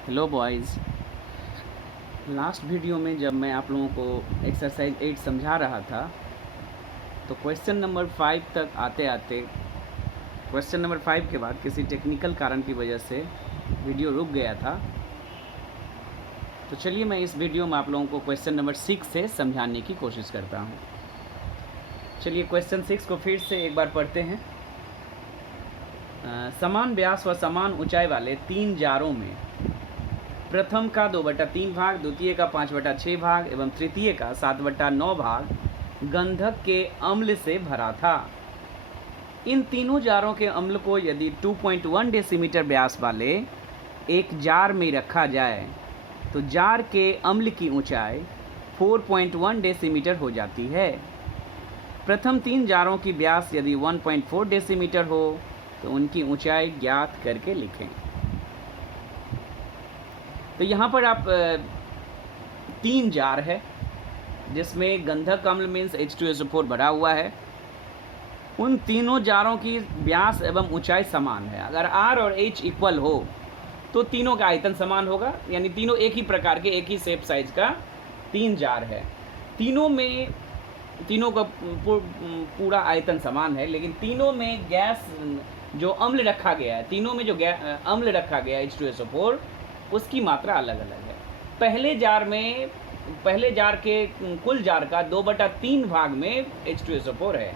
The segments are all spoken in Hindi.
Hello boys. लास्ट वीडियो में जब मैं आप लोगों को एक्सरसाइज 8 समझा रहा था तो क्वेश्चन नंबर 5 तक आते आते क्वेश्चन नंबर 5 के बाद किसी टेक्निकल कारण की वजह से वीडियो रुक गया था। तो चलिए मैं इस वीडियो में आप लोगों को क्वेश्चन नंबर 6 से समझाने की कोशिश करता हूँ। चलिए क्वेश्चन 6 को फिर से एक बार पढ़ते हैं। समान व्यास व समान ऊंचाई वाले 3 जारों में प्रथम का 2/3 भाग, द्वितीय का 5/6 भाग एवं तृतीय का 7/9 भाग गंधक के अम्ल से भरा था। इन तीनों जारों के अम्ल को यदि 2.1 डेसीमीटर व्यास वाले एक जार में रखा जाए तो जार के अम्ल की ऊंचाई 4.1 डेसीमीटर हो जाती है। प्रथम 3 जारों की व्यास यदि 1.4 डेसीमीटर हो तो उनकी ऊंचाई ज्ञात करके लिखें। तो यहाँ पर आप 3 जार है जिसमें गंधक अम्ल मीन्स H2SO4 भरा हुआ है। उन तीनों जारों की व्यास एवं ऊंचाई समान है। अगर R और H इक्वल हो तो तीनों का आयतन समान होगा, यानी तीनों एक ही प्रकार के एक ही शेप साइज का 3 जार है। तीनों का पूरा आयतन समान है, लेकिन तीनों में गैस जो अम्ल रखा गया है, तीनों में जो अम्ल रखा गया है H2SO4 उसकी मात्रा अलग अलग है। पहले जार के कुल जार का 2/3 भाग में H2SO4 है,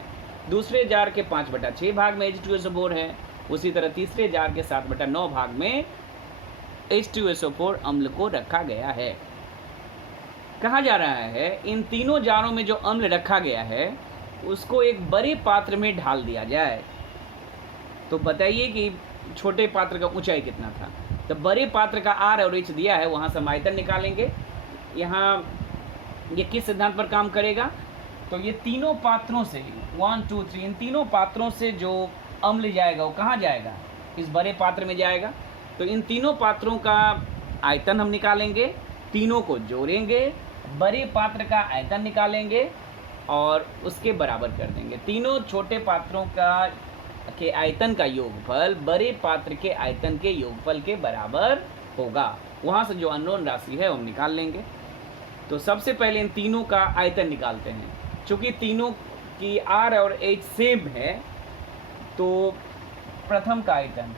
दूसरे जार के 5/6 भाग में H2SO4 है, उसी तरह तीसरे जार के 7/9 भाग में H2SO4 अम्ल को रखा गया है। कहा जा रहा है इन तीनों जारों में जो अम्ल रखा गया है उसको एक बड़े पात्र में ढाल दिया जाए। तो बताइए कि छोटे पात्र का ऊंचाई कितना था। तो बड़े पात्र का R और H दिया है, वहाँ से हम आयतन निकालेंगे। यहाँ ये किस सिद्धांत पर काम करेगा, तो ये तीनों पात्रों से 1 2 3 इन तीनों पात्रों से जो अम्ल जाएगा वो कहाँ जाएगा, इस बड़े पात्र में जाएगा। तो इन तीनों पात्रों का आयतन हम निकालेंगे, तीनों को जोड़ेंगे, बड़े पात्र का आयतन निकालेंगे और उसके बराबर कर देंगे। तीनों छोटे पात्रों के आयतन का योगफल बड़े पात्र के आयतन के योगफल के बराबर होगा। वहाँ से जो अननोन राशि है वो हम निकाल लेंगे। तो सबसे पहले इन तीनों का आयतन निकालते हैं। चूँकि तीनों की R और H सेम है तो प्रथम का आयतन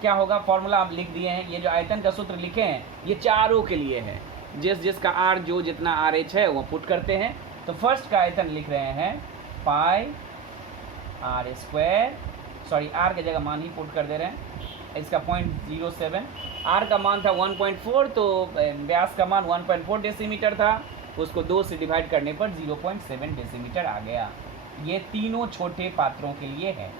क्या होगा, फॉर्मूला आप लिख दिए हैं। ये जो आयतन का सूत्र लिखे हैं ये चारों के लिए है, जिसका R जो जितना RH है वो पुट करते हैं। तो फर्स्ट का आयतन लिख रहे हैं पाई R स्क्वायर, सॉरी R की जगह मान ही पुट कर दे रहे हैं। इसका 0.07, R का मान था 1.4 तो व्यास का मान 1.4 डेसीमीटर था, उसको 2 से डिवाइड करने पर 0.7 डेसीमीटर आ गया। ये तीनों छोटे पात्रों के लिए है।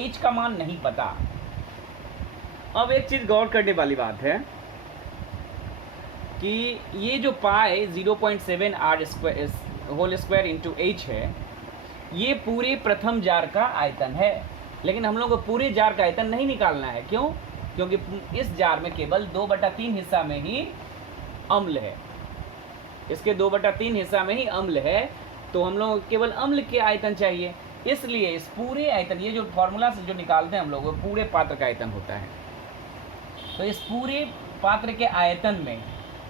H का मान नहीं पता। अब एक चीज़ गौर करने वाली बात है कि ये जो pi 0.7 R square whole square into H है, ये पूरे प्रथम जार का आयतन है। लेकिन हम लोग को पूरे जार का आयतन नहीं निकालना है। क्यों? क्योंकि इस जार में केवल 2/3 हिस्सा में ही अम्ल है। इसके 2/3 हिस्सा में ही अम्ल है, तो हम लोग केवल अम्ल के आयतन चाहिए। इसलिए इस पूरे आयतन, ये जो फॉर्मूला से जो निकालते हैं हम लोग, वो पूरे पात्र का आयतन होता है। तो इस पूरे पात्र के आयतन में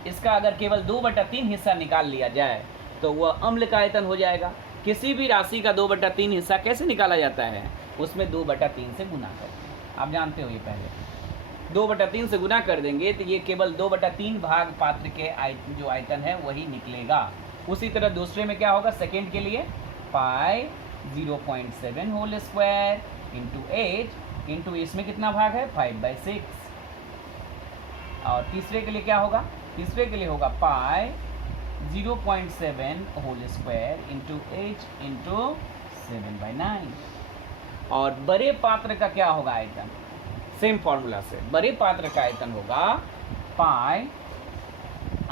इसका अगर केवल 2/3 हिस्सा निकाल लिया जाए तो वह अम्ल का आयतन हो जाएगा। किसी भी राशि का 2/3 हिस्सा कैसे निकाला जाता है, उसमें 2/3 से गुना करके, आप जानते हो ये पहले 2/3 से गुना कर देंगे तो ये केवल 2/3 भाग पात्र के जो आयतन है वही निकलेगा। उसी तरह दूसरे में क्या होगा, सेकेंड के लिए pi 0.7 whole square into H into इसमें कितना भाग है 5/6। और तीसरे के लिए क्या होगा, तीसरे के लिए होगा pi 0.7 whole square into H into 7/9। और बड़े पात्र का क्या होगा आयतन, सेम फॉर्मूला से बड़े पात्र का आयतन होगा पाई,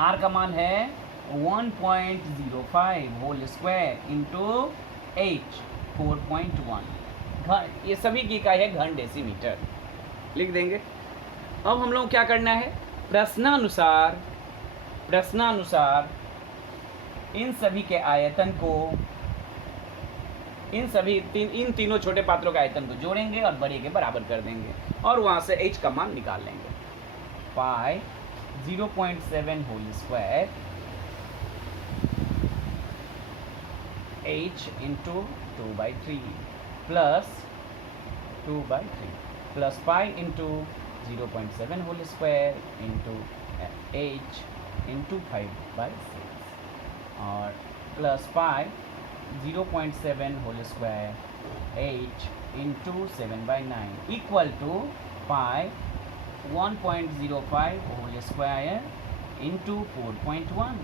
R का मान है 1.05 होल स्क्वायर इंटू H 4.1। ये सभी की इकाई है घन डेसीमीटर, लिख देंगे। अब हम लोग क्या करना है, प्रश्नानुसार इन सभी के आयतन को इन तीनों छोटे पात्रों का आयतन को जोड़ेंगे और बड़े के बराबर कर देंगे और वहाँ से h का मान निकाल लेंगे। Pi 0.7 whole square h into 2/3 plus 2/3 plus pi into 0.7 whole square into h into 5/6 और plus pi 0.7 whole square h into 7/9 equal to pi 1.05 whole square into 4.1।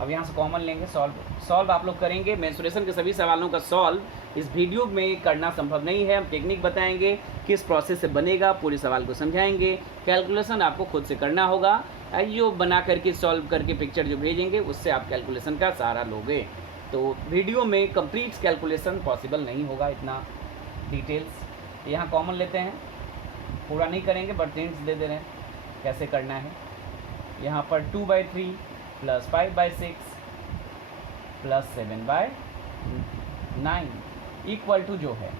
अब यहाँ से कॉमन लेंगे, सॉल्व आप लोग करेंगे। मेंसुरेशन के सभी सवालों का सॉल्व इस वीडियो में करना संभव नहीं है। हम टेक्निक बताएंगे किस प्रोसेस से बनेगा, पूरे सवाल को समझाएंगे। कैलकुलेशन आपको खुद से करना होगा। जो बना करके सॉल्व करके पिक्चर जो भेजेंगे उससे आप कैलकुलेशन का सहारा लोगे। तो वीडियो में कंप्लीट कैलकुलेशन पॉसिबल नहीं होगा, इतना डिटेल्स। यहाँ कॉमन लेते हैं, पूरा नहीं करेंगे बट हिंट्स दे रहे हैं कैसे करना है। यहाँ पर 2/3 प्लस 5/6 प्लस 7/9 इक्वल टू जो है।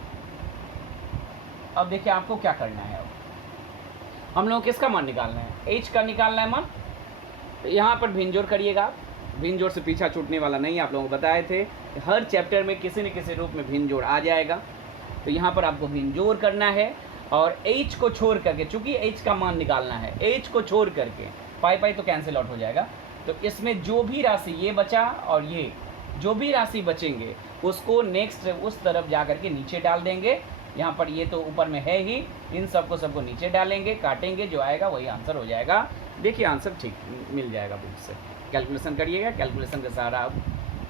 अब देखिए आपको क्या करना है। अब हम लोग किसका मान निकालना है? h का निकालना है मान। तो यहाँ पर भिन्न करिएगा आप। भिन्न से पीछा छूटने वाला नहीं, आप लोगों को बताए थे हर चैप्टर में किसी न किसी रूप में भिन्न आ जाएगा। तो यहाँ पर आपको भिन्न करना है और h को छोड़ करके, चूंकि h का मान निकालना है, h को छोड़ करके पाई तो कैंसिल आउट हो जाएगा। तो इसमें जो भी राशि ये बचा और ये जो भी राशि बचेंगे उसको नेक्स्ट उस तरफ जा करके नीचे डाल देंगे। यहाँ पर ये तो ऊपर में है ही, इन सबको नीचे डालेंगे, काटेंगे, जो आएगा वही आंसर हो जाएगा। देखिए आंसर ठीक मिल जाएगा बुक से। कैलकुलेशन करिएगा, कैलकुलेशन का सहारा आप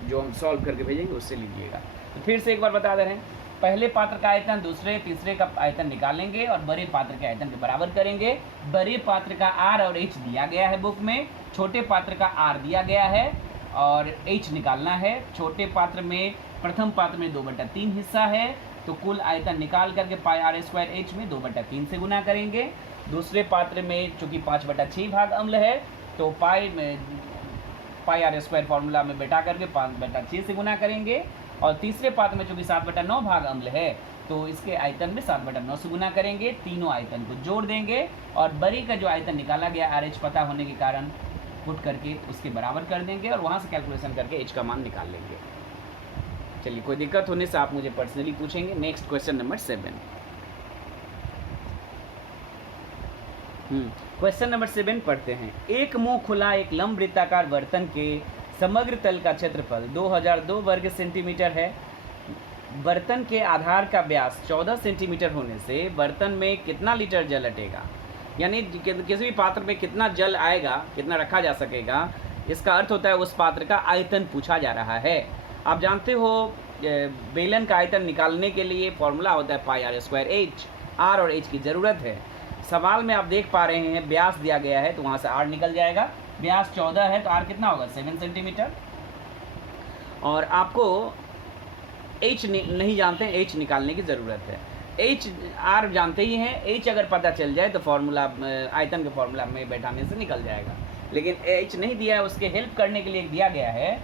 जो हम सॉल्व करके भेजेंगे उससे लीजिएगा। तो फिर से एक बार बता दे रहे हैं, पहले पात्र का आयतन दूसरे तीसरे का आयतन निकालेंगे और बड़े पात्र के आयतन के बराबर करेंगे। बड़े पात्र का r और h दिया गया है बुक में, छोटे पात्र का r दिया गया है और h निकालना है। छोटे पात्र में प्रथम पात्र में 2/3 हिस्सा है, तो कुल आयतन निकाल करके पाई r स्क्वायर h में 2/3 से गुना करेंगे। दूसरे पात्र में चूँकि 5/6 भाग अम्ल है तो पाई r स्क्वायर फॉर्मूला में बैठा करके 5/6 से गुना करेंगे। और तीसरे पात्र में चूँकि 7/9 भाग अम्ल है तो इसके आयतन में 7/9 से गुना करेंगे। तीनों आयतन को जोड़ देंगे और बड़ी का जो आयतन निकाला गया RH पता होने के कारण पुट करके उसके बराबर कर देंगे और वहाँ से कैलकुलेशन करके h का मान निकाल लेंगे। चलिए, कोई दिक्कत होने से आप मुझे पर्सनली पूछेंगे। Next question number 7। Question number 7 पढ़ते हैं। एक मुंह खुला एक लंब वृत्ताकार बर्तन के समग्र तल का क्षेत्रफल 2002 वर्ग सेंटीमीटर है। बर्तन के आधार का व्यास 14 सेंटीमीटर होने से बर्तन में कितना लीटर जल अटेगा, यानी किसी भी पात्र में कितना जल आएगा, कितना रखा जा सकेगा, इसका अर्थ होता है उस पात्र का आयतन पूछा जा रहा है। आप जानते हो बेलन का आयतन निकालने के लिए फॉर्मूला होता है पाई r स्क्वायर h। r और h की ज़रूरत है। सवाल में आप देख पा रहे हैं व्यास दिया गया है तो वहाँ से r निकल जाएगा। व्यास 14 है तो r कितना होगा 7 सेंटीमीटर। और आपको h नहीं जानते हैं, h निकालने की ज़रूरत है। h r जानते ही हैं, h अगर पता चल जाए तो फॉर्मूला आयतन के फॉर्मूला में बैठाने से निकल जाएगा। लेकिन h नहीं दिया है, उसके हेल्प करने के लिए दिया गया है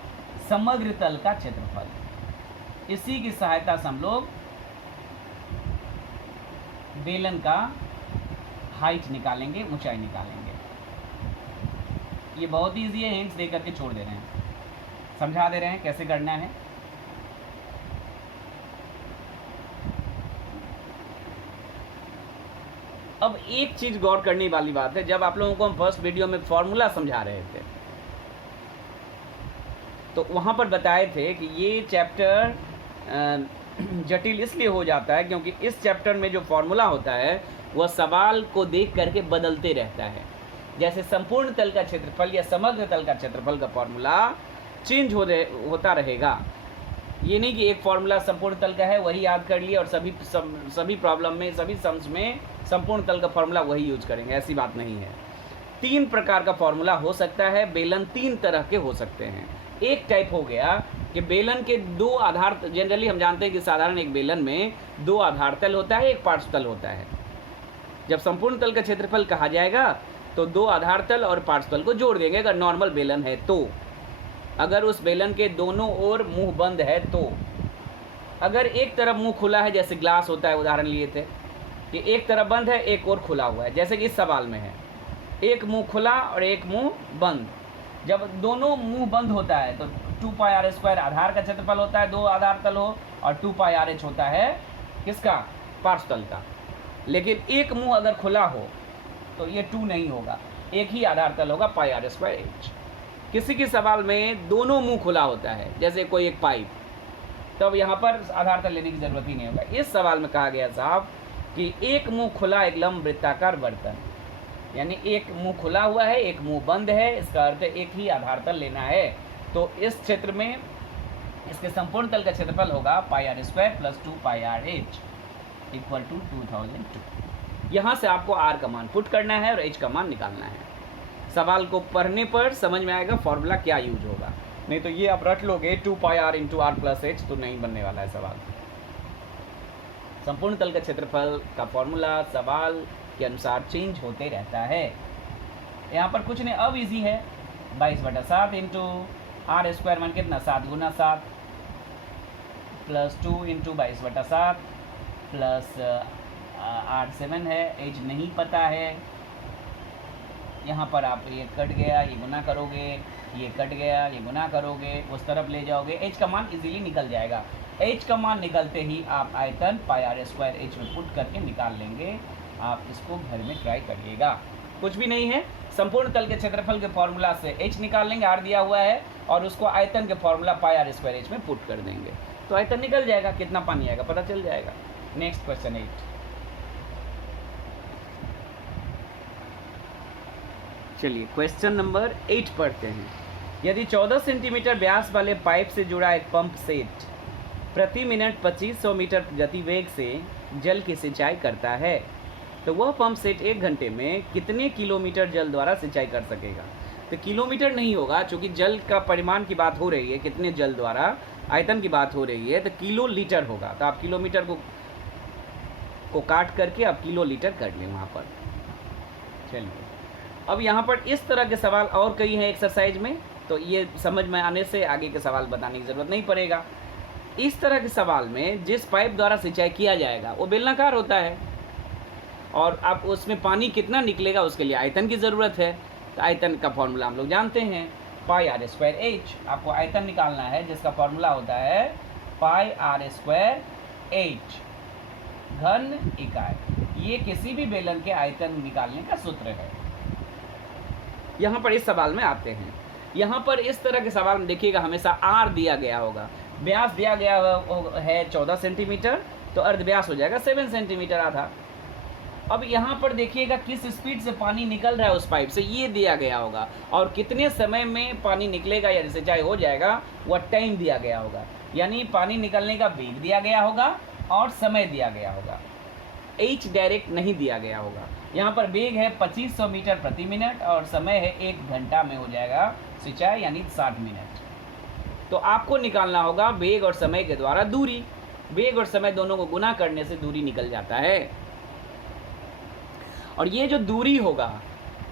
समग्र तल का क्षेत्रफल। इसी की सहायता से हम लोग बेलन का हाइट निकालेंगे, ऊंचाई निकालेंगे। ये बहुत ईजी है, हिंट्स दे करके छोड़ दे रहे हैं, समझा दे रहे हैं कैसे करना है। अब एक चीज गौर करने वाली बात है, जब आप लोगों को हम फर्स्ट वीडियो में फॉर्मूला समझा रहे थे तो वहाँ पर बताए थे कि ये चैप्टर जटिल इसलिए हो जाता है क्योंकि इस चैप्टर में जो फॉर्मूला होता है वह सवाल को देख करके बदलते रहता है। जैसे संपूर्ण तल का क्षेत्रफल या समग्र तल का क्षेत्रफल का फॉर्मूला चेंज होता रहेगा। ये नहीं कि एक फॉर्मूला संपूर्ण तल का है वही याद कर लिए और सभी प्रॉब्लम में, सभी सम्स में संपूर्ण तल का फॉर्मूला वही यूज करेंगे, ऐसी बात नहीं है। 3 प्रकार का फॉर्मूला हो सकता है। बेलन 3 तरह के हो सकते हैं। एक टाइप हो गया कि बेलन के 2 आधार, जनरली हम जानते हैं कि साधारण एक बेलन में 2 आधार तल होता है, एक पार्श्व तल होता है। जब संपूर्ण तल का क्षेत्रफल कहा जाएगा तो 2 आधार तल और पार्श्व तल को जोड़ देंगे अगर नॉर्मल बेलन है तो। अगर उस बेलन के दोनों ओर मुंह बंद है तो अगर एक तरफ मुंह खुला है, जैसे ग्लास होता है, उदाहरण लिए थे कि एक तरफ बंद है, एक और खुला हुआ है, जैसे कि इस सवाल में है, एक मुंह खुला और एक मुंह बंद। जब दोनों मुंह बंद होता है तो 2πr² आधार का क्षेत्रफल होता है, दो आधार तल हो, और 2πrh होता है किसका, पार्श्वतल का। लेकिन एक मुंह अगर खुला हो तो ये 2 नहीं होगा, एक ही आधार तल होगा, πr²h। किसी के सवाल में दोनों मुंह खुला होता है, जैसे कोई एक पाइप, तब यहाँ पर आधार तल लेने की जरूरत ही नहीं होगा। इस सवाल में कहा गया साहब कि एक मुंह खुला एक लंब वृत्ताकार बर्तन, यानी एक मुंह खुला हुआ है, एक मुंह बंद है, इसका अर्थ है एक ही आधार तल लेना है। तो इस क्षेत्र में इसके संपूर्ण तल का क्षेत्रफल होगा πr² + 2πrh = 2002। यहाँ से आपको r का मान पुट करना है और h का मान निकालना है। सवाल को पढ़ने पर समझ में आएगा फॉर्मूला क्या यूज होगा, नहीं तो ये आप रट लोगे 2πr × r + h, तो नहीं बनने वाला है सवाल। संपूर्ण तल का क्षेत्रफल का फॉर्मूला सवाल के अनुसार चेंज होते रहता है। यहाँ पर कुछ नहीं, अब इजी है, 22/7 × r² मान कितना, 7 × 7 + 2 × 22/7 प्लस r7 है, h नहीं पता है। यहाँ पर आप ये कट गया, ये गुना करोगे, ये कट गया, ये गुना करोगे, उस तरफ ले जाओगे, h का मान इजीली निकल जाएगा। h का मान निकलते ही आप आयतन πr² h में पुट करके निकाल लेंगे। आप इसको घर में ट्राई करिएगा, कुछ भी नहीं है। संपूर्ण तल के क्षेत्रफल के फॉर्मूला से h निकाल लेंगे, r दिया हुआ है, और उसको आयतन के फॉर्मूला πr² h में पुट कर देंगे, तो आयतन निकल जाएगा, कितना पानी आएगा पता चल जाएगा। Next question 8। चलिए क्वेश्चन नंबर 8 पढ़ते हैं। यदि 14 सेंटीमीटर व्यास वाले पाइप से जुड़ा एक पंप सेट प्रति मिनट 2500 मीटर गतिवेग से जल की सिंचाई करता है, तो वह पंप सेट 1 घंटे में कितने किलोमीटर जल द्वारा सिंचाई कर सकेगा। तो किलोमीटर नहीं होगा, चूँकि जल का परिमाण की बात हो रही है, कितने जल द्वारा आयतन की बात हो रही है, तो किलो लीटर होगा। तो आप किलोमीटर को काट करके आप किलो लीटर कर लें वहाँ पर। चलिए अब यहाँ पर इस तरह के सवाल और कई हैं एक्सरसाइज में, तो ये समझ में आने से आगे के सवाल बताने की ज़रूरत नहीं पड़ेगा। इस तरह के सवाल में जिस पाइप द्वारा सिंचाई किया जाएगा वो बेलनाकार होता है, और आप उसमें पानी कितना निकलेगा उसके लिए आयतन की ज़रूरत है। तो आयतन का फॉर्मूला हम लोग जानते हैं, πr²h। आपको आयतन निकालना है, जिसका फॉर्मूला होता है πr²h घन इकाई। ये किसी भी बेलन के आयतन निकालने का सूत्र है। यहाँ पर इस सवाल में आते हैं। यहाँ पर इस तरह के सवाल में देखिएगा हमेशा r दिया गया होगा, व्यास दिया गया है 14 सेंटीमीटर, तो अर्धव्यास हो जाएगा 7 सेंटीमीटर आधा। अब यहाँ पर देखिएगा किस स्पीड से पानी निकल रहा है उस पाइप से, ये दिया गया होगा, और कितने समय में पानी निकलेगा या सिंचाई हो जाएगा वह टाइम दिया गया होगा। यानी पानी निकलने का वेग दिया गया होगा और समय दिया गया होगा, h डायरेक्ट नहीं दिया गया होगा। यहाँ पर वेग है 2500 मीटर प्रति मिनट और समय है 1 घंटा में हो जाएगा सिंचाई, यानी 60 मिनट। तो आपको निकालना होगा वेग और समय के द्वारा दूरी। वेग और समय दोनों को गुना करने से दूरी निकल जाता है, और ये जो दूरी होगा,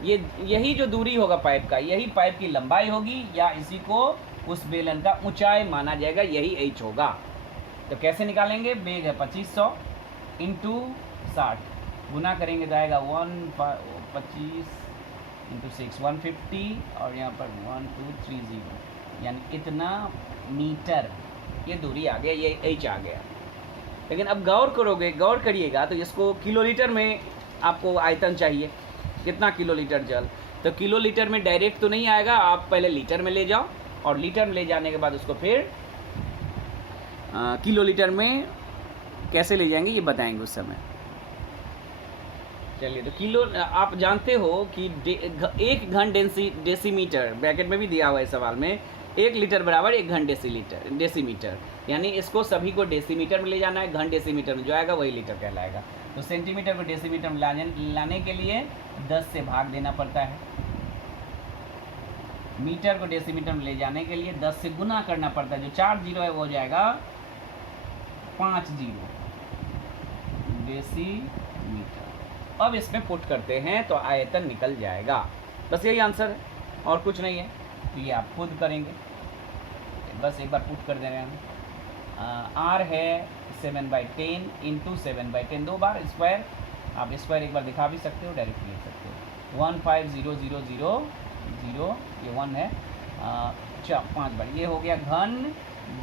यही जो दूरी होगा पाइप का, यही पाइप की लंबाई होगी, या इसी को उस बेलन का ऊंचाई माना जाएगा, यही h होगा। तो कैसे निकालेंगे, वेग है 2500 इंटू 60, गुना करेंगे तो आएगा 125 इंटू 6 150, और यहाँ पर 1230, यानी इतना मीटर ये दूरी आ गया, ये h आ गया। लेकिन अब गौर करिएगा तो इसको किलोलीटर में आपको आयतन चाहिए, कितना किलोलीटर जल, तो किलोलीटर में डायरेक्ट तो नहीं आएगा, आप पहले लीटर में ले जाओ, और लीटर में ले जाने के बाद उसको फिर किलोलीटर में कैसे ले जाएंगे ये बताएंगे उस समय। चलिए, तो किलो आप जानते हो कि 1 घन डेसीमीटर, ब्रैकेट में भी दिया हुआ है सवाल में, 1 लीटर बराबर 1 घन डेसीमीटर, यानी इसको सभी को डेसीमीटर में ले जाना है। घन डेसीमीटर में जो आएगा वही लीटर कहलाएगा। तो सेंटीमीटर को डेसीमीटर में लाने के लिए 10 से भाग देना पड़ता है, मीटर को डेसीमीटर में ले जाने के लिए 10 से गुना करना पड़ता है। जो 4 जीरो है वो हो जाएगा 5 जीरो डेसीमीटर। अब इसमें पुट करते हैं तो आयतन निकल जाएगा। बस यही आंसर है और कुछ नहीं है, तो ये आप खुद करेंगे, बस एक बार पुट कर दे रहे हैं। आर है 7/10 इंटू 7/10, 2 बार स्क्वायर, आप स्क्वायर एक बार दिखा भी सकते हो, डायरेक्ट लिख सकते हो। 150000, ये 1 है, 5 बार, ये हो गया घन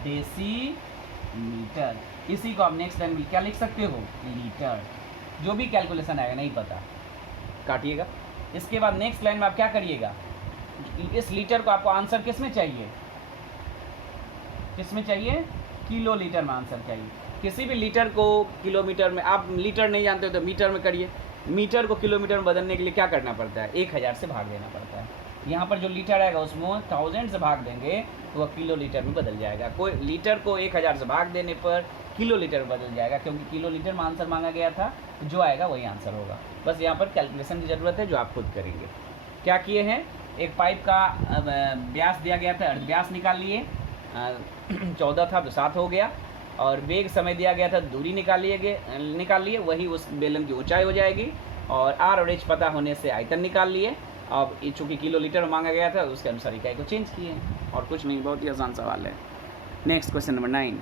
डेसीमीटर। इसी को आप नेक्स्ट लाइन में क्या लिख सकते हो, लीटर। जो भी कैलकुलेशन आएगा नहीं पता काटिएगा। इसके बाद नेक्स्ट लाइन में आप क्या करिएगा, इस लीटर को आपको आंसर किस में चाहिए, किस में चाहिए, किलो लीटर में आंसर चाहिए। किसी भी लीटर को किलोमीटर में, आप लीटर नहीं जानते हो तो मीटर में करिए। मीटर को किलोमीटर में बदलने के लिए क्या करना पड़ता है, 1000 से भाग देना पड़ता है। यहाँ पर जो लीटर आएगा उसमें 1000 से भाग देंगे तो वह किलो लीटर में बदल जाएगा। कोई लीटर को 1000 से भाग देने पर किलो लीटर में बदल जाएगा, क्योंकि किलो लीटर में आंसर मांगा गया था, तो जो आएगा वही आंसर होगा। बस यहाँ पर कैलकुलेशन की ज़रूरत है जो आप खुद करेंगे। क्या किए हैं, एक पाइप का व्यास दिया गया था, व्यास निकाल लिए, 14 था तो 7 हो गया, और वेग समय दिया गया था, दूरी निकाल लिए, वही उस बेलन की ऊंचाई हो जाएगी। और आर और एच पता होने से आयतन निकाल लिए। अब चूँकि किलो लीटर मांगा गया था उसके अनुसार इकाई को चेंज किए, और कुछ नहीं, बहुत ही आसान सवाल है। Next question number 9।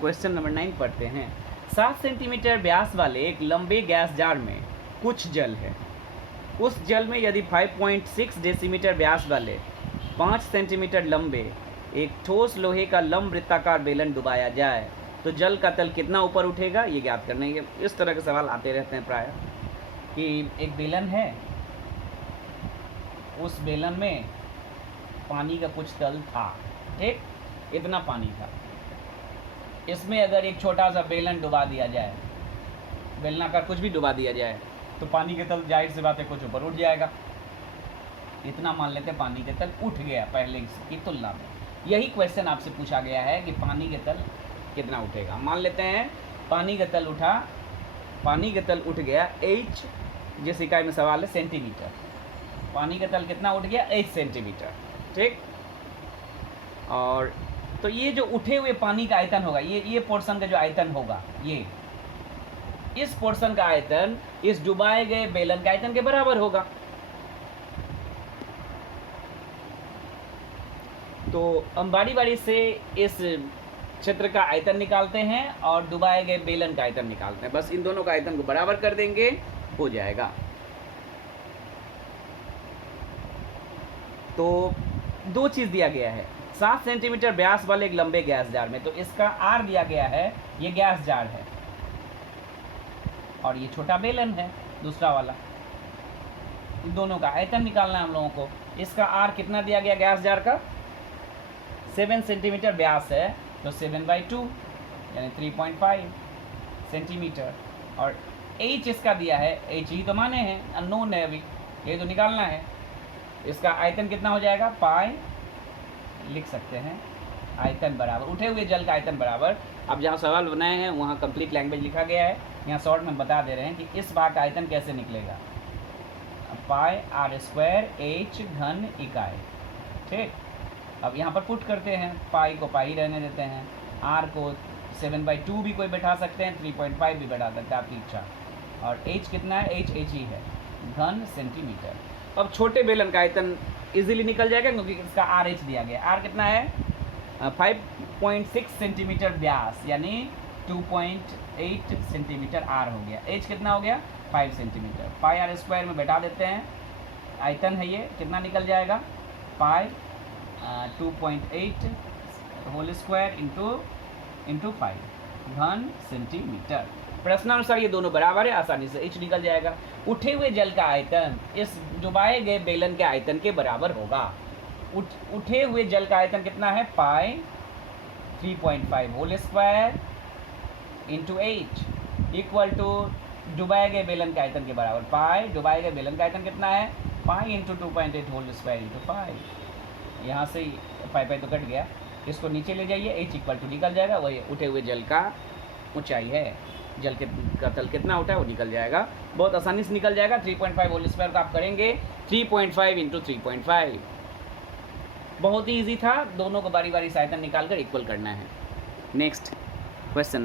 Question number 9 पढ़ते हैं। 7 सेंटीमीटर व्यास वाले एक लंबे गैस जार में कुछ जल है। उस जल में यदि 5.6 डेसीमीटर व्यास वाले 5 सेंटीमीटर लंबे एक ठोस लोहे का लंब वृत्ताकार बेलन डुबाया जाए तो जल का तल कितना ऊपर उठेगा, ये ज्ञात करने के। इस तरह के सवाल आते रहते हैं प्राय, कि एक बेलन है, उस बेलन में पानी का कुछ तल था, ठीक, इतना पानी था। इसमें अगर एक छोटा सा बेलन डुबा दिया जाए, बेलनाकार कुछ भी डुबा दिया जाए, तो पानी के तल जाहिर सी बात है कुछ ऊपर उठ जाएगा। इतना मान लेते हैं पानी के तल उठ गया पहले की तुलना में। यही क्वेश्चन आपसे पूछा गया है कि पानी के तल कितना उठेगा। मान लेते हैं पानी का तल उठा, पानी का तल उठ गया h, जिस इकाई में सवाल है सेंटीमीटर। पानी का तल कितना उठ गया, 8 सेंटीमीटर, ठीक। और तो ये जो उठे हुए पानी का आयतन होगा, ये पोर्शन का जो आयतन होगा, ये इस पोर्शन का आयतन इस डुबाए गए बेलन के आयतन के बराबर होगा। तो हम बारी बारी से इस क्षेत्र का आयतन निकालते हैं और डुबाए गए बेलन का आयतन निकालते हैं। बस इन दोनों का आयतन को बराबर कर देंगे, हो जाएगा। तो 2 चीज़ दिया गया है, 7 सेंटीमीटर व्यास वाले एक लंबे गैस जार में, तो इसका आर दिया गया है, ये गैस जार है, और ये छोटा बेलन है दूसरा वाला। इन दोनों का आयतन निकालना है हम लोगों को। इसका आर कितना दिया गया गैस जार का, 7 सेंटीमीटर व्यास है, तो 7/2 यानी 3.5 सेंटीमीटर। और h इसका दिया है, h ही तो माने हैं, अननोन है अभी, ये तो निकालना है। इसका आयतन कितना हो जाएगा, पाई लिख सकते हैं, आयतन बराबर उठे हुए जल का आयतन बराबर। अब जहाँ सवाल बनाए हैं वहाँ कंप्लीट लैंग्वेज लिखा गया है, यहाँ शॉर्ट में बता दे रहे हैं कि इस भाग का आयतन कैसे निकलेगा। पाई r² h घन इकाई, ठीक। अब यहाँ पर पुट करते हैं, पाई को पाई रहने देते हैं, r को 7/2 भी कोई बैठा सकते हैं, 3.5 भी बैठा सकते हैं, आपकी इच्छा। और h कितना है, h ही है, घन सेंटीमीटर। अब छोटे बेलन का आयतन इजीली निकल जाएगा क्योंकि इसका RH दिया गया। r कितना है, 5.6 सेंटीमीटर व्यास यानी 2.8 सेंटीमीटर r हो गया। h कितना हो गया, 5 सेंटीमीटर। पाई r² में बैठा देते हैं, आयतन है ये, कितना निकल जाएगा, पाई 2.8 होल स्क्वायर इंटू 5 घन सेंटीमीटर। प्रश्नानुसार ये दोनों बराबर है, आसानी से h निकल जाएगा। उठे हुए जल का आयतन इस डुबाए गए बेलन के आयतन के बराबर होगा। उठे हुए जल का आयतन कितना है, pi 3.5 whole square into 8 equal to डुबाए गए बेलन के आयतन के बराबर। पाई डुबाए गए बेलन का आयतन कितना है, pi into 2.8 whole square into 5। यहाँ से पाई तो कट गया, इसको नीचे ले जाइए, h इक्वल टू निकल जाएगा, वही उठे हुए जल का ऊंचाई है, जल के का तल कितना उठा है वो निकल जाएगा, बहुत आसानी से निकल जाएगा। 3.5 होल स्क्वायर का आप करेंगे 3.5 इंटू 3.5, बहुत ही ईजी था। दोनों को बारी बारी से आयतन निकाल कर इक्वल करना है। नेक्स्ट क्वेश्चन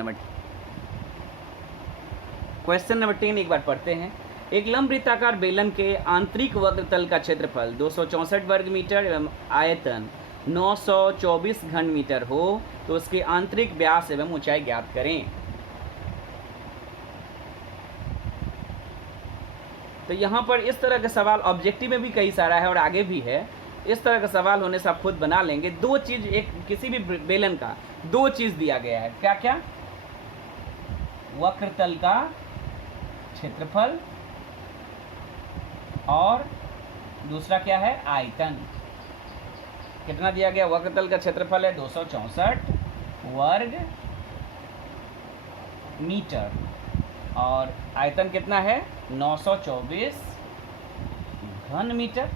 नंबर 10 एक बार पढ़ते हैं। एक लंबवृत्ताकार बेलन के आंतरिक वक्रतल का क्षेत्रफल 264 वर्ग मीटर एवं आयतन 924 घन मीटर हो तो उसके आंतरिक व्यास एवं ऊंचाई ज्ञात करें। तो यहाँ पर इस तरह का सवाल ऑब्जेक्टिव में भी कई सारा है और आगे भी है। इस तरह का सवाल होने से आप खुद बना लेंगे। दो चीज, एक किसी भी बेलन का दो चीज दिया गया है, क्या क्या? वक्रतल का क्षेत्रफल और दूसरा क्या है? आयतन। कितना दिया गया? वक्रतल का क्षेत्रफल है 264 वर्ग मीटर और आयतन कितना है? 924 घन मीटर।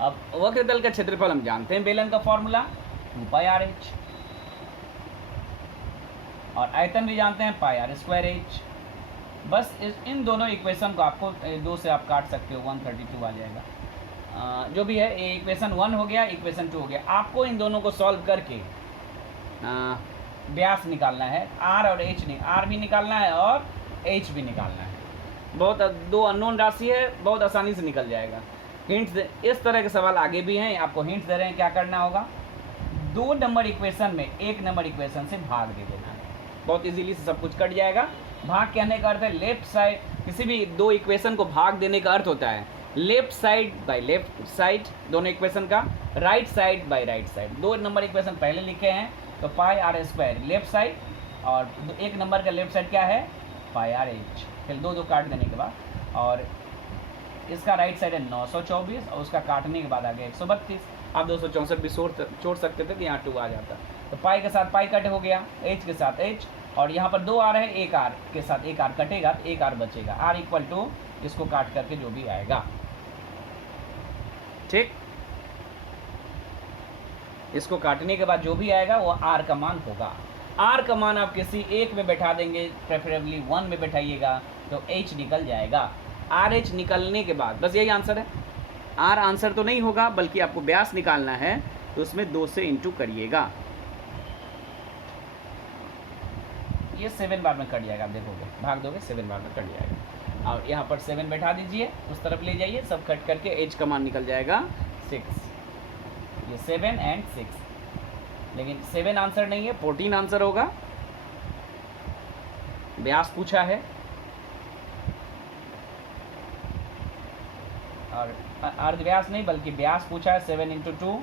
अब वक्रतल का क्षेत्रफल हम जानते हैं, बेलन का फॉर्मूला 2πr/h और आयतन भी जानते हैं πr²h। बस इन दोनों इक्वेशन को आपको दो से आप काट सकते हो, 132 आ जाएगा। जो भी है, ये इक्वेशन 1 हो गया, इक्वेशन 2 हो गया। आपको इन दोनों को सॉल्व करके व्यास निकालना है, r और h नहीं, r भी निकालना है और h भी निकालना है। बहुत दो अननोन राशि है, बहुत आसानी से निकल जाएगा। हिंट्स, इस तरह के सवाल आगे भी हैं, आपको हिंट्स दे रहे हैं क्या करना होगा। 2 नंबर इक्वेशन में 1 नंबर इक्वेशन से भाग दे देना है, बहुत इजीली से सब कुछ कट जाएगा। भाग कहने का अर्थ है लेफ्ट साइड, किसी भी दो इक्वेशन को भाग देने का अर्थ होता है left side by left side दोनों इक्वेशन का, right side by right side. 2 number equation पहले लिखे हैं तो πr² लेफ्ट साइड और 1 नंबर का लेफ्ट साइड क्या है? πr/h। फिर दो काट देने के बाद, और इसका राइट साइड है 924 और उसका काटने के बाद आ गया 132। आप 264 भी छोड़ सकते थे कि यहाँ 2 आ जाता। तो पाई के साथ पाई कट हो गया, h के साथ h, और यहाँ पर 2 आर है, एक आर के साथ एक आर कटेगा तो एक आर बचेगा। r इक्वल टू इसको काट करके जो भी आएगा, ठीक, इसको काटने के बाद जो भी आएगा वो r का मान होगा। r का मान आप किसी एक में बैठा देंगे, प्रेफरेबली 1 में बैठाइएगा तो h निकल जाएगा। RH निकलने के बाद बस यही आंसर है। R आंसर तो नहीं होगा, बल्कि आपको व्यास निकालना है तो उसमें 2 से इंटू करिएगा। ये 7 बार में कट जाएगा, आप देखोगे, भाग दोगे 7 बार में कट जाएगा। और यहाँ पर 7 बैठा दीजिए, उस तरफ ले जाइए, सब कट करके h का मान निकल जाएगा 6। ये 7 और 6, लेकिन 7 आंसर नहीं है, 14 आंसर होगा। व्यास पूछा है और अर्धव्यास नहीं बल्कि व्यास पूछा है, 7 × 2।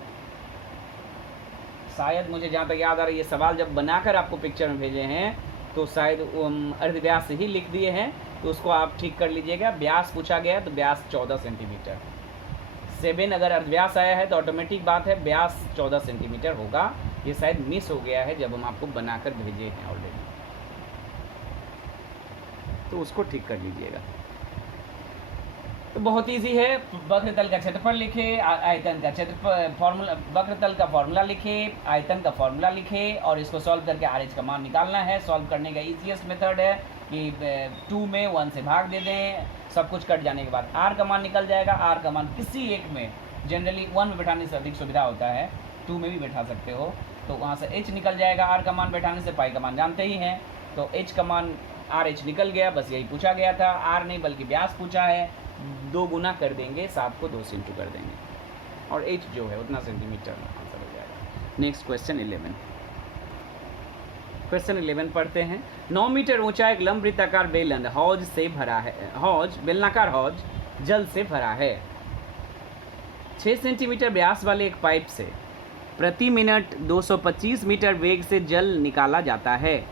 शायद मुझे जहाँ तक याद आ रहा है, ये सवाल जब बनाकर आपको पिक्चर में भेजे हैं तो शायद अर्धव्यास ही लिख दिए हैं, तो उसको आप ठीक कर लीजिएगा। व्यास पूछा गया तो व्यास 14 सेंटीमीटर। 7 अगर अर्धव्यास आया है तो ऑटोमेटिक बात है व्यास 14 सेंटीमीटर होगा। ये शायद मिस हो गया है जब हम आपको बनाकर भेजे हैं ऑलरेडी, तो उसको ठीक कर लीजिएगा। तो बहुत इजी है। वक्रतल का क्षेत्रफल लिखे, आयतन का क्षेत्रफल फॉर्मूला, वक्रतल का फॉर्मूला लिखे, आयतन का फॉर्मूला लिखे और इसको सॉल्व करके RH का मान निकालना है। सॉल्व करने का इजीएस्ट मेथड है कि 2 में 1 से भाग दे दें, सब कुछ कट जाने के बाद R का मान निकल जाएगा। R का मान किसी एक में, जनरली 1 में बैठाने से अधिक सुविधा होता है, 2 में भी बैठा सकते हो, तो वहाँ से H निकल जाएगा। R का मान बैठाने से पाई का मान जानते ही हैं, तो H का मान RH निकल गया। बस यही पूछा गया था, R नहीं बल्कि व्यास पूछा है। 2 गुना कर देंगे, 7 को 2 से इंटू कर देंगे और h जो है उतना सेंटीमीटर में आंसर हो जाएगा। Next question 11। क्वेश्चन 11 पढ़ते हैं। 9 मीटर ऊंचा एक लंबवृत्ताकार बेलन हौज से भरा है, बेलनाकार हौज जल से भरा है। 6 सेंटीमीटर व्यास वाले एक पाइप से प्रति मिनट 225 मीटर वेग से जल निकाला जाता है,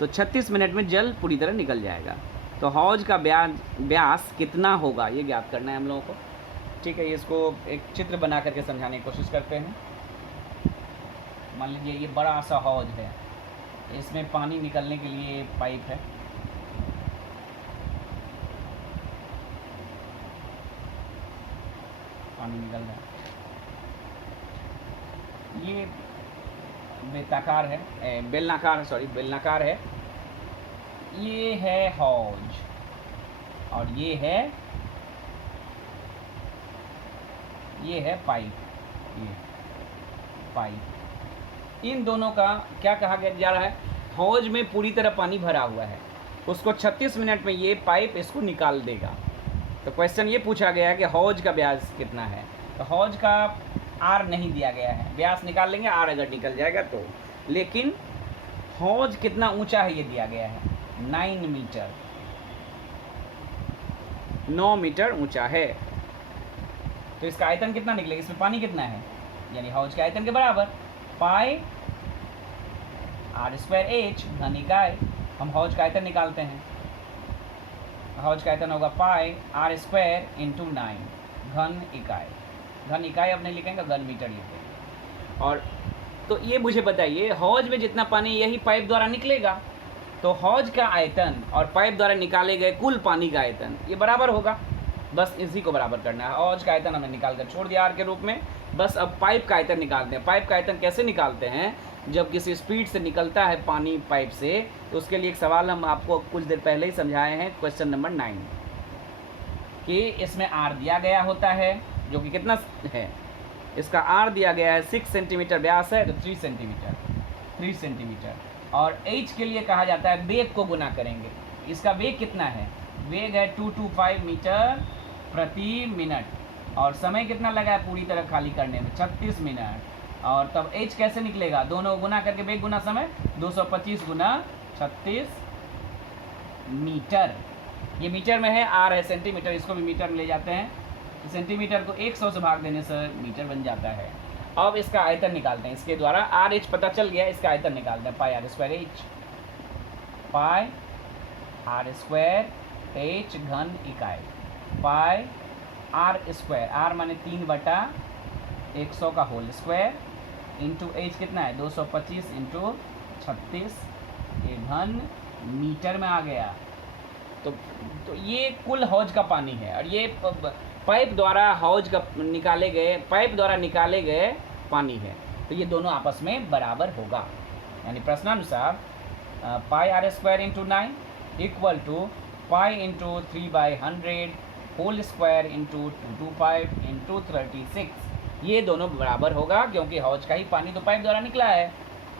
तो 36 मिनट में जल पूरी तरह निकल जाएगा। तो हौज का व्यास कितना होगा ये ज्ञात करना है हम लोगों को। ठीक है, इसको एक चित्र बना करके समझाने की कोशिश करते हैं। मान लीजिए ये बड़ा सा हौज है, इसमें पानी निकलने के लिए पाइप है, पानी निकल रहा है। ये बेलनाकार है, बेलनाकार है। ये है हौज और ये है पाइप, ये पाइप। इन दोनों का क्या कहा जा रहा है, हौज में पूरी तरह पानी भरा हुआ है। उसको 36 मिनट में ये पाइप इसको निकाल देगा। तो क्वेश्चन ये पूछा गया है कि हौज का व्यास कितना है। तो हौज का आर नहीं दिया गया है, व्यास निकाल लेंगे आर अगर निकल जाएगा तो। लेकिन हौज कितना ऊंचा है ये दिया गया है, 9 मीटर, 9 मीटर ऊंचा है। तो इसका आयतन कितना निकलेगा, इसमें पानी कितना है, यानी हौज के आयतन के बराबर पाई आर स्क्वायर एच घन इकाई। हम हौज का आयतन निकालते हैं, हौज का आयतन होगा पाई आर स्क्वायर इंटू 9 घन इकाई। घन इकाई अब नहीं लिखेंगे, घन मीटर लिखेंगे। और तो ये मुझे बताइए, हौज में जितना पानी यही पाइप द्वारा निकलेगा, तो हौज का आयतन और पाइप द्वारा निकाले गए कुल पानी का आयतन ये बराबर होगा। बस इसी को बराबर करना है। हौज का आयतन हमने निकाल कर छोड़ दिया आर के रूप में। बस अब पाइप का आयतन निकालते हैं। पाइप का आयतन कैसे निकालते हैं, जब किसी स्पीड से निकलता है पानी पाइप से, तो उसके लिए एक सवाल हम आपको कुछ देर पहले ही समझाए हैं, क्वेश्चन नंबर 9, कि इसमें आर दिया गया होता है जो कि कितना है, इसका आर दिया गया है 6 सेंटीमीटर व्यास है, तो 3 सेंटीमीटर। और एच के लिए कहा जाता है वेग को गुना करेंगे। इसका वेग कितना है, वेग है 225 मीटर प्रति मिनट। और समय कितना लगा है पूरी तरह खाली करने में, 36 मिनट। और तब एच कैसे निकलेगा, दोनों गुना करके वेग गुना समय, 225 गुना 36 मीटर। ये मीटर में है, आर है सेंटीमीटर, इसको भी मीटर में ले जाते हैं। सेंटीमीटर को 100 से भाग देने से मीटर बन जाता है। अब इसका आयतन निकालते हैं इसके द्वारा। आर एच पता चल गया, इसका आयतन निकालते हैं, pi r square h, pi r square h घन इकाई, पाई आर स्क्वायर, आर माने 3/100 का होल स्क्वायर, इंटू एच कितना है 225 इंटू 36, ये घन मीटर में आ गया। तो ये कुल हौज का पानी है। और ये पाइप द्वारा हौज का निकाले गए, पाइप द्वारा निकाले गए पानी है। तो ये दोनों आपस में बराबर होगा। यानी प्रश्नानुसार pi r square into 9 equal to pi into 3/100 whole square into 225 into 36। ये दोनों बराबर होगा, क्योंकि हौज का ही पानी तो पाइप द्वारा निकला है।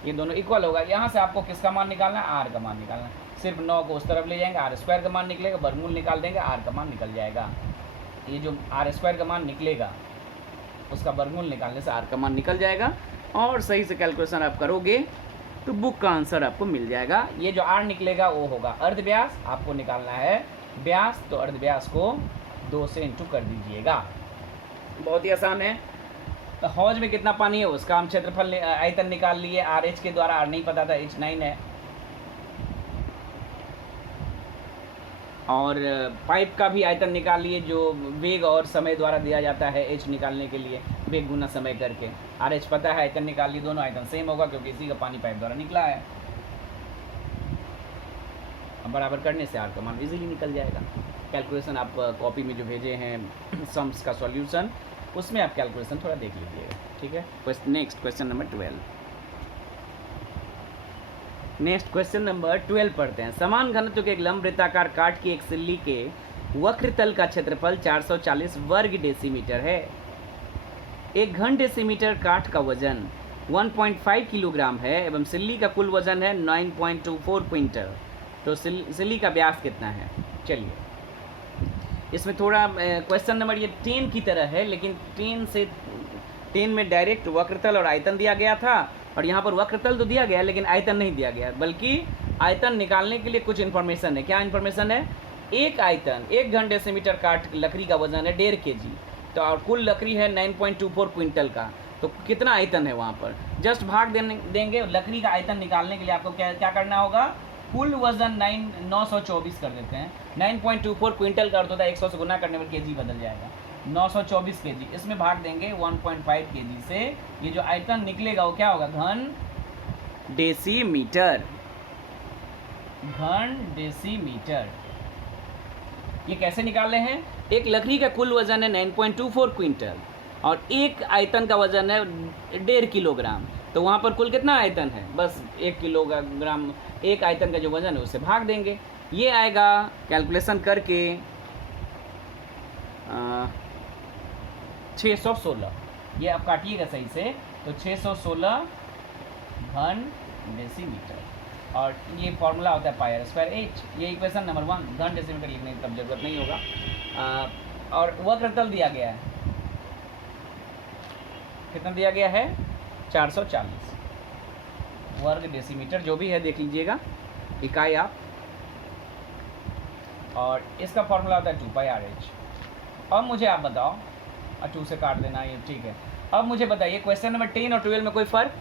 ये दोनों इक्वल होगा। यहाँ से आपको किसका मान निकालना है, आर का मान निकालना है। सिर्फ 9 को उस तरफ ले जाएंगे, आर स्क्वायर का मान निकलेगा, वर्गमूल निकाल देंगे, आर का मान निकल जाएगा। ये जो आर स्क्वायर का मान निकलेगा उसका वर्गमूल निकालने से आर का मान निकल जाएगा। और सही से कैलकुलेशन आप करोगे तो बुक का आंसर आपको मिल जाएगा। ये जो आर निकलेगा वो होगा अर्ध व्यास, आपको निकालना है व्यास, तो अर्ध व्यास को 2 से इंटू कर दीजिएगा। बहुत ही आसान है। तो हौज में कितना पानी है उसका हम क्षेत्रफल आयतन निकाल लिए आर एच के द्वारा। आर नहीं पता था, एच 9 है। और पाइप का भी आयतन निकाल लिए, जो वेग और समय द्वारा दिया जाता है एच निकालने के लिए, वेग गुना समय करके। आर एच पता है, आयतन निकाल लिए, दोनों आयतन सेम होगा क्योंकि इसी का पानी पाइप द्वारा निकला है। अब बराबर करने से आर का मान इजीली निकल जाएगा। कैलकुलेशन आप कॉपी में जो भेजे हैं सम्स का सॉल्यूशन, उसमें आप कैलकुलेशन थोड़ा देख लीजिएगा, ठीक है। Next question number 12। Next question number 12 पढ़ते हैं। समान घनत्व के एक लंब वृत्ताकार काट की एक सिल्ली के वक्रतल का क्षेत्रफल 440 वर्ग डेसीमीटर है। एक घन डेसीमीटर काठ का वजन 1.5 किलोग्राम है एवं सिल्ली का कुल वजन है 9.24 क्विंटल। तो सिल्ली का व्यास कितना है। चलिए, इसमें थोड़ा क्वेश्चन नंबर ये 10 की तरह है, लेकिन 10 में डायरेक्ट वक्रतल और आयतन दिया गया था, और यहाँ पर वक्रतल तो दिया गया है लेकिन आयतन नहीं दिया गया, बल्कि आयतन निकालने के लिए कुछ इन्फॉर्मेशन है। क्या इन्फॉर्मेशन है, एक आयतन, एक घन डेसीमीटर काठ लकड़ी का वजन है 1.5 kg, तो और कुल लकड़ी है 9.24 क्विंटल का। तो कितना आयतन है वहाँ पर, जस्ट भाग देंगे। लकड़ी का आयतन निकालने के लिए आपको क्या करना होगा, कुल वजन 924 कर देते हैं। 9.24 क्विंटल का अर्थ होता है 100 से गुना करने पर केजी बदल जाएगा, 924 केजी। इसमें भाग देंगे 1.5 केजी से, ये जो आयतन निकलेगा वो क्या होगा, घन डेसीमीटर। घन डेसीमीटर। ये कैसे निकाल रहे हैं, एक लकड़ी का कुल वजन है 9.24 क्विंटल और एक आयतन का वजन है 1.5 किलोग्राम। तो वहाँ पर कुल कितना आयतन है, बस 1 किलोग्राम एक आयतन का जो वजन है उससे भाग देंगे। ये आएगा कैलकुलेशन करके 616। ये आप काटिएगा सही से, तो 616 घन डेसीमीटर। और ये फॉर्मूला होता है पाई आर स्क्वायर एच। ये इक्वेशन नंबर 1। घन डेसीमीटर लिखने की तब जरूरत नहीं होगा। और वक्रतल दिया गया है, कितना दिया गया है, 440 वर्ग डेसीमीटर, जो भी है देख लीजिएगा इकाई आप। और इसका फॉर्मूला होता है 2 पाई आर एच। अब मुझे आप बताओ, 2 से काट देना ये ठीक है। अब मुझे बताइए क्वेश्चन नंबर 10 और 12 में कोई फ़र्क?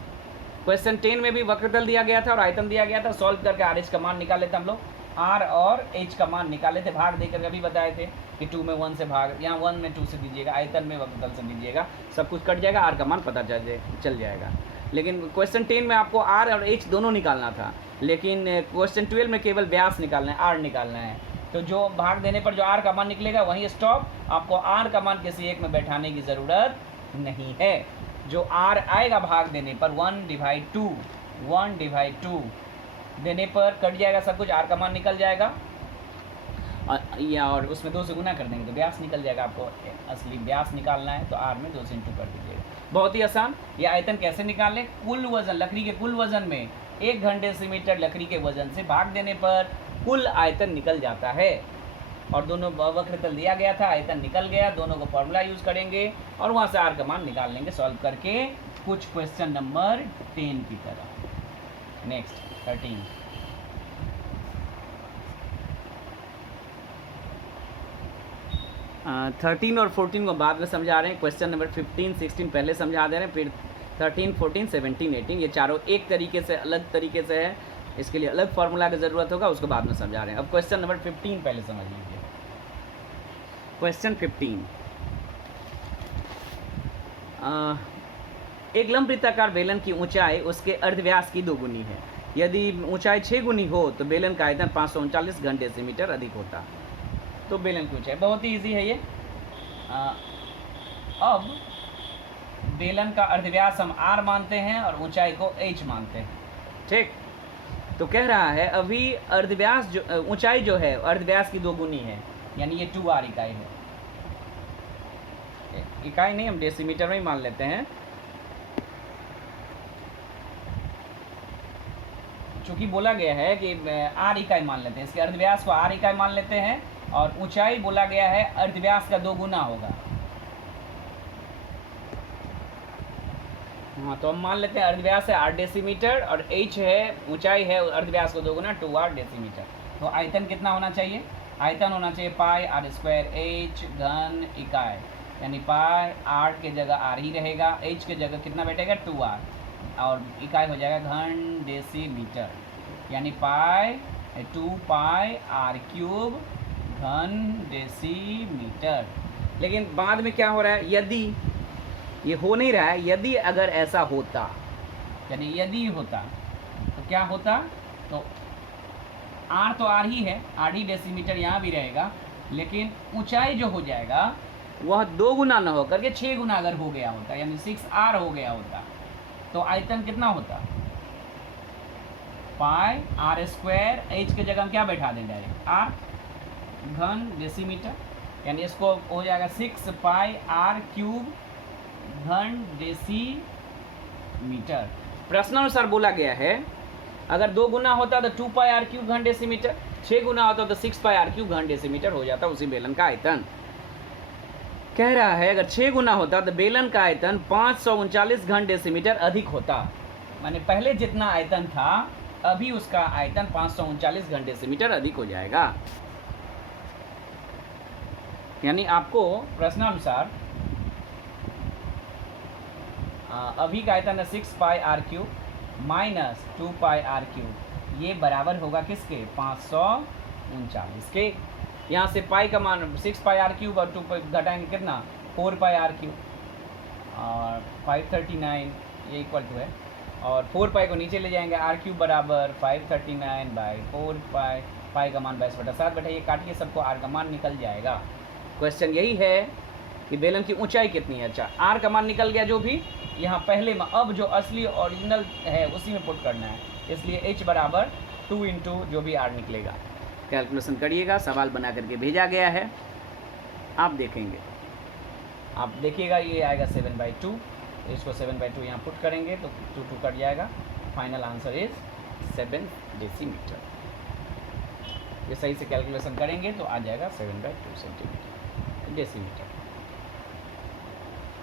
क्वेश्चन 10 में भी वक्रतल दिया गया था और आयतन दिया गया था। सॉल्व करके आर एच का मान निकाले थे हम लोग, आर और एच का मान निकाले थे, भाग देकर अभी बताए थे कि 2 में 1 से भाग, यहाँ 1 में 2 से दीजिएगा, आयतन में वक्रतल से दीजिएगा, सब कुछ कट जाएगा, आर का मान पता चल जाएगा। लेकिन क्वेश्चन 10 में आपको आर और एच दोनों निकालना था, लेकिन क्वेश्चन 12 में केवल व्यास निकालना है, आर निकालना है। तो जो भाग देने पर जो आर का मान निकलेगा वहीं स्टॉप, आपको आर का मान किसी एक में बैठाने की ज़रूरत नहीं है। जो आर आएगा भाग देने पर 1/2 देने पर कट जाएगा सब कुछ, आर का मान निकल जाएगा, या और उसमें 2 से गुना कर देंगे तो व्यास निकल जाएगा। आपको असली व्यास निकालना है तो आर में 2 से इंटू कर दीजिएगा, बहुत ही आसान। ये आयतन कैसे निकालें? कुल वजन, लकड़ी के कुल वजन में 1 घन डेसीमीटर लकड़ी के वजन से भाग देने पर कुल आयतन निकल जाता है। और दोनों वक्रतल दिया गया था, आयतन निकल गया, दोनों को फॉर्मूला यूज़ करेंगे और वहाँ से आर का मान निकाल लेंगे सॉल्व करके, कुछ क्वेश्चन नंबर 10 की तरह। नेक्स्ट 13। uh, 13 और 14 को बाद में समझा रहे हैं। क्वेश्चन नंबर 15, 16 पहले समझा दे रहे हैं, फिर 13, 14, 17, 18 ये चारों एक तरीके से अलग तरीके से है, इसके लिए अलग फार्मूला की ज़रूरत होगा, उसको बाद में समझा रहे हैं। अब क्वेश्चन नंबर 15 पहले समझ लीजिए। क्वेश्चन 15, एक लंबवृत्ताकार बेलन की ऊंचाई उसके अर्धव्यास की 2 गुनी है। यदि ऊंचाई 6 गुनी हो तो बेलन का आयतन 539 घन डेसीमीटर अधिक होता। तो बेलन की ऊंचाई बहुत ही ईजी है ये। अब बेलन का अर्धव्यास हम r मानते हैं और ऊंचाई को h मानते हैं, ठीक। तो कह रहा है अभी अर्धव्यास जो ऊंचाई जो है अर्धव्यास की 2 गुनी है, यानी ये 2r इकाई है। इकाई नहीं, हम डेसीमीटर में ही मान लेते हैं, चूँकि बोला गया है कि r इकाई मान लेते हैं, इसके अर्धव्यास को r इकाई मान लेते हैं और ऊंचाई बोला गया है अर्धव्यास का 2 गुना होगा। हाँ, तो हम मान लेते हैं अर्धव्यास है 8 डेसीमीटर और h है, ऊंचाई है अर्धव्यास को 2 गुना 2r डेसीमीटर। तो आयतन कितना होना चाहिए? आयतन होना चाहिए पाई आर स्क्वायर h घन इकाई, यानी पाई r के जगह r ही रहेगा, h के जगह कितना बैठेगा 2r और इकाई हो जाएगा घन डेसीमीटर, यानी पाई 2 पाई r क्यूब घन डेसीमीटर। लेकिन बाद में क्या हो रहा है, यदि ये हो नहीं रहा है, यदि अगर ऐसा होता, यानी यदि होता तो क्या होता, तो r तो r ही है, r ही डेसीमीटर यहाँ भी रहेगा, लेकिन ऊंचाई जो हो जाएगा वह 2 गुना न होकर के 6 गुना अगर हो गया होता, यानी 6r हो गया होता, तो आयतन कितना होता, पाई आर स्क्वायर h के जगह हम क्या बैठा दें डायरेक्ट r घन डेसीमीटर, यानी इसको हो जाएगा 6 पाई r क्यूब घन डेसीमीटर। प्रश्नानुसार बोला गया है अगर 2 गुना होता तो 2 पाई r क्यूब घन डेसीमीटर, 6 गुना होता तो 6 पाई r क्यूब घन डेसीमीटर हो जाता उसी बेलन का आयतन। कह रहा है अगर 6 गुना होता तो बेलन का आयतन 539 घन डेसीमीटर अधिक होता, माने पहले जितना आयतन था अभी उसका आयतन 539 घन डेसीमीटर अधिक हो जाएगा। यानी आपको प्रश्नानुसार अभी का आयतन है 6 पाई r क्यूब माइनस 2 पाई r क्यूब, ये बराबर होगा किसके 539 के। यहाँ से पाई का मान 6 पाई r क्यूब और 2 घटाएंगे कितना 4 पाई r क्यूब और 539 ये इक्वल टू है, और 4 पाई को नीचे ले जाएंगे, r क्यूब बराबर 539 बाई 4 पाई, पाई का मान 22/7 बैठा, ये काटिए सबको r का मान निकल जाएगा। क्वेश्चन यही है कि बेलन की ऊंचाई कितनी है। अच्छा, r का मान निकल गया जो भी यहाँ पहले में, अब जो असली ओरिजिनल है उसी में पुट करना है, इसलिए h बराबर 2 इंटू जो भी r निकलेगा। कैलकुलेशन करिएगा, सवाल बना करके भेजा गया है, आप देखेंगे, आप देखिएगा ये आएगा 7/2, इसको 7/2 यहाँ पुट करेंगे तो 2 कट जाएगा, फाइनल आंसर इज 7 डेसीमीटर। ये सही से कैलकुलेशन करेंगे तो आ जाएगा 7/2 सेंटीमीटर डेसीमीटर,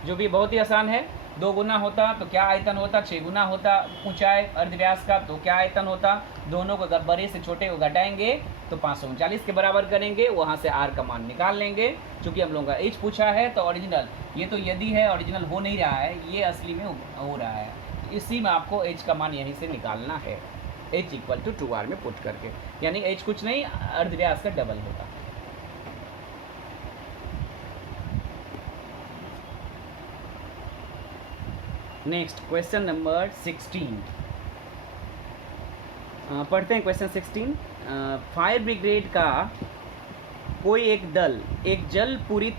जो भी बहुत ही आसान है। 2 गुना होता तो क्या आयतन होता, 6 गुना होता ऊंचाई अर्धव्यास का तो क्या आयतन होता। दोनों को अगर बड़े से छोटे को घटाएंगे तो 539 के बराबर करेंगे, वहाँ से आर का मान निकाल लेंगे। चूँकि हम लोगों का एच पूछा है तो ओरिजिनल, ये तो यदि है, ओरिजिनल हो नहीं रहा है, ये असली में हो रहा है। इसी में आपको एच का मान यहीं से निकालना है, एच इक्वल टू 2r में पुट करके, यानी एच कुछ नहीं अर्धव्यास का डबल होगा। नेक्स्ट क्वेश्चन नंबर 16 पढ़ते हैं। क्वेश्चन 16, फायर ब्रिगेड का कोई एक दल एक जल पूरित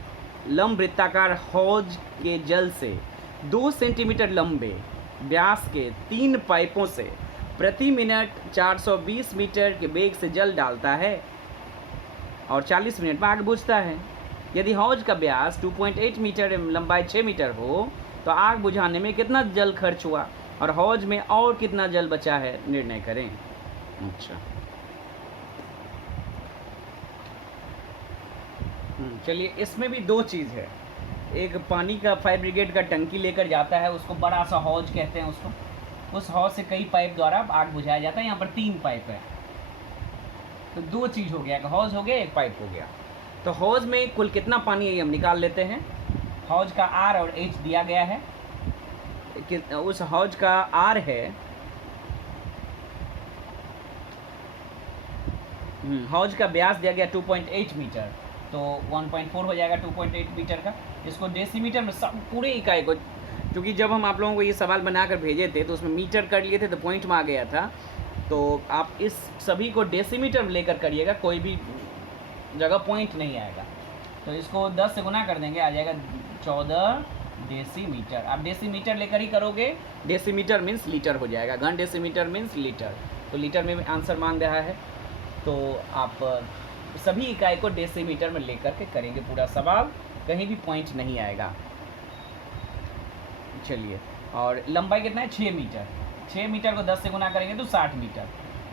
लंब वृत्ताकार हौज के जल से 2 सेंटीमीटर लंबे व्यास के 3 पाइपों से प्रति मिनट 420 मीटर के वेग से जल डालता है और 40 मिनट में आग बुझता है। यदि हौज का व्यास 2.8 मीटर एवं लंबाई 6 मीटर हो तो आग बुझाने में कितना जल खर्च हुआ और हौज में और कितना जल बचा है, निर्णय करें। अच्छा, चलिए, इसमें भी 2 चीज़ है। एक पानी का फायर ब्रिगेड का टंकी लेकर जाता है, उसको बड़ा सा हौज कहते हैं उसको। उस हौज से कई पाइप द्वारा आग बुझाया जाता है। यहाँ पर 3 पाइप है, तो 2 चीज़ हो गया, एक हौज हो गया, एक पाइप हो गया। तो हौज में कुल कितना पानी है ये हम निकाल लेते हैं। हौज का आर और एच दिया गया है कि उस हौज का आर है, हौज का व्यास दिया गया 2.8 मीटर, तो 1.4 हो जाएगा 2.8 मीटर का। इसको डेसीमीटर में सब पूरे इकाई को, क्योंकि जब हम आप लोगों को ये सवाल बनाकर भेजे थे तो उसमें मीटर कर लिए थे तो पॉइंट में आ गया था, तो आप इस सभी को डेसीमीटर में लेकर करिएगा, कोई भी जगह पॉइंट नहीं आएगा। तो इसको 10 से गुना कर देंगे, आ जाएगा 14 डेसीमीटर। आप डेसीमीटर लेकर ही करोगे, डेसीमीटर मीन्स लीटर हो जाएगा, घन डेसीमीटर मीन्स लीटर, तो लीटर में आंसर मांग रहा है। तो आप सभी इकाई को डेसीमीटर में लेकर के करेंगे पूरा सवाल, कहीं भी पॉइंट नहीं आएगा। चलिए, और लंबाई कितना है 6 मीटर, 6 मीटर को 10 से गुना करेंगे तो 60 मीटर।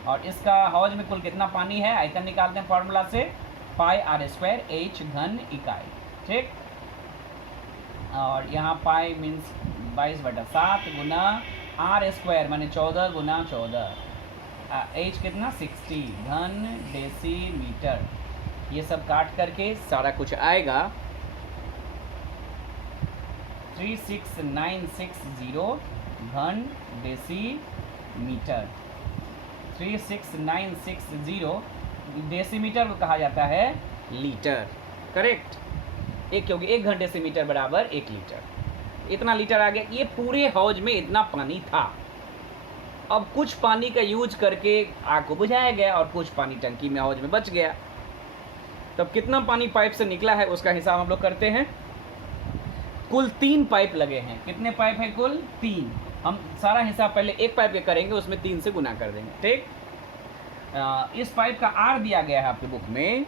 और इसका हौज में कुल कितना पानी है, आयतन निकालते हैं फॉर्मूला से, पाई आर स्क्वायर एच घन इकाई, ठीक। और यहाँ पाई मीन्स 22/7 गुना आर स्क्वायर माने 14 गुना 14, एच कितना 60 घन डेसीमीटर। ये सब काट करके सारा कुछ आएगा 36960 घन डेसीमीटर। 36960 डेसीमीटर को कहा जाता है लीटर, करेक्ट। एक, क्योंकि 1 घन डेसीमीटर बराबर 1 लीटर। इतना लीटर आ गया। ये पूरे हौज में इतना पानी था। अब कुछ पानी का यूज करके आग को बुझाया गया और कुछ पानी टंकी में हौज में बच गया। तब कितना पानी पाइप से निकला है उसका हिसाब हम लोग करते हैं। कुल 3 पाइप लगे हैं। कितने पाइप हैं? कुल 3। हम सारा हिसाब पहले एक पाइप के करेंगे, उसमें 3 से गुना कर देंगे, ठीक। इस पाइप का आर दिया गया है आपके बुक में,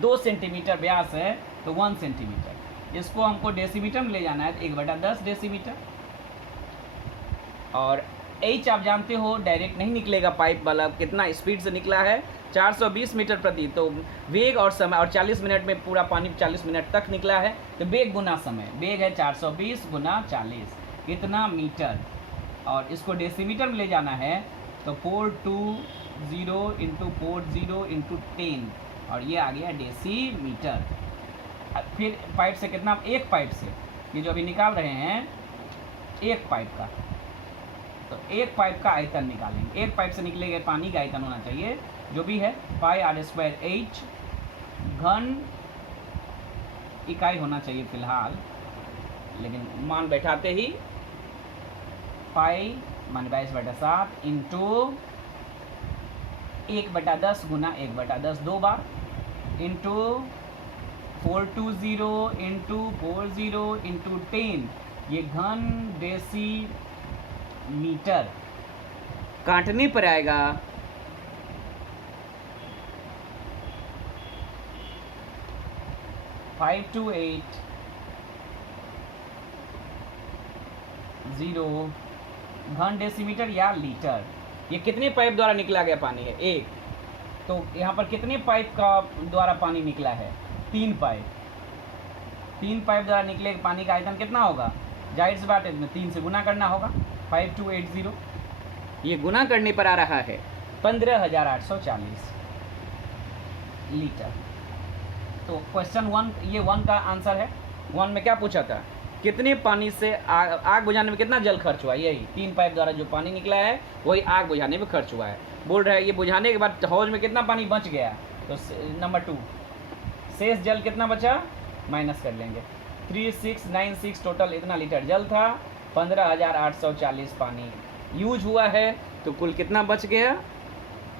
2 सेंटीमीटर व्यास है तो 1 सेंटीमीटर। इसको हमको डेसीमीटर में ले जाना है तो 1/10 डेसीमीटर। और एच आप जानते हो डायरेक्ट नहीं निकलेगा पाइप वाला, कितना स्पीड से निकला है 420 मीटर प्रति। तो वेग और समय, और 40 मिनट में पूरा पानी 40 मिनट तक निकला है, तो वेग गुना समय, वेग है 420 गुना 40, इतना मीटर। और इसको डेसीमीटर में ले जाना है तो 420 इंटू 40 इंटू 10, और ये आ गया डेसीमीटर। फिर पाइप से कितना, एक पाइप से, ये जो अभी निकाल रहे हैं एक पाइप का, तो एक पाइप का आयतन निकालेंगे। एक पाइप से निकले गए पानी का आयतन होना चाहिए जो भी है पाई आर स्क्वायर एच घन इकाई होना चाहिए फिलहाल, लेकिन मान बैठाते ही पाई मान 22/7 इंटू 1/10 गुना 1/10 2 बार, इंटू 420 इंटू 40 इंटू 10, ये घन डेसीमीटर। काटने पर आएगा 5280 घन डेसीमीटर या लीटर। ये कितने पाइप द्वारा निकला गया पानी है? एक। तो यहाँ पर कितने पाइप का द्वारा पानी निकला है? 3 पाइप। 3 पाइप द्वारा निकले पानी का आयतन कितना होगा? जाहिर सी बात है इसमें 3 से गुना करना होगा। 5280 ये गुना करने पर आ रहा है 15,840 लीटर। तो क्वेश्चन 1 ये 1 का आंसर है। 1 में क्या पूछा था? कितने पानी से आग बुझाने में कितना जल खर्च हुआ? यही 3 पाइप द्वारा जो पानी निकला है वही आग बुझाने में खर्च हुआ है। बोल रहा है ये बुझाने के बाद हौज में कितना पानी बच गया? तो नंबर 2 शेष जल कितना बचा? माइनस कर लेंगे। 3696 टोटल इतना लीटर जल था। 15,840 पानी यूज हुआ है। तो कुल कितना बच गया?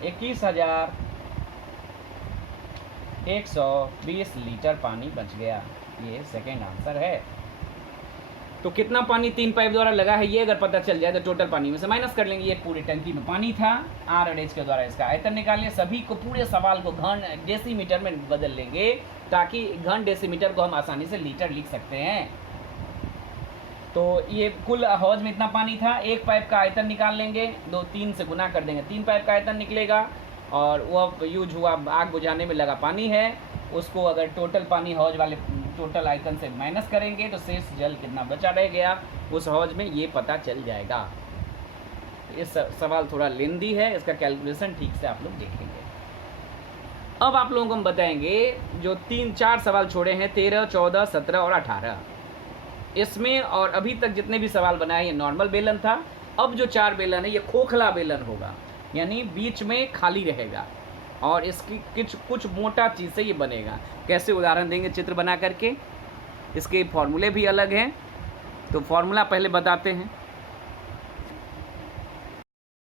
21,120 लीटर पानी बच गया। ये सेकेंड आंसर है। तो कितना पानी 3 पाइप द्वारा लगा है ये अगर पता चल जाए तो टोटल पानी में से माइनस कर लेंगे। ये पूरी टंकी में पानी था। आर और एच के द्वारा इसका आयतन निकालिए। सभी को पूरे सवाल को घन डेसीमीटर में बदल लेंगे ताकि घन डेसीमीटर को हम आसानी से लीटर लिख सकते हैं। तो ये कुल हौज में इतना पानी था। 1 पाइप का आयतन निकाल लेंगे। 3 से गुना कर देंगे। 3 पाइप का आयतन निकलेगा और वह यूज हुआ आग बुझाने में लगा पानी है। उसको अगर टोटल पानी हौज वाले टोटल आयतन से माइनस करेंगे तो शेष जल कितना बचा रह गया उस हौज में ये पता चल जाएगा। इस सवाल थोड़ा लेंदी है, इसका कैलकुलेशन ठीक से आप लोग देखेंगे। अब आप लोगों को हम बताएंगे जो 3-4 सवाल छोड़े हैं 13, 14, 17 और 18। इसमें और अभी तक जितने भी सवाल बनाए ये नॉर्मल बेलन था। अब जो 4 बेलन है ये खोखला बेलन होगा, यानी बीच में खाली रहेगा और इसकी कुछ मोटा चीज़ से ये बनेगा। कैसे उदाहरण देंगे चित्र बना करके। इसके फॉर्मूले भी अलग हैं, तो फॉर्मूला पहले बताते हैं।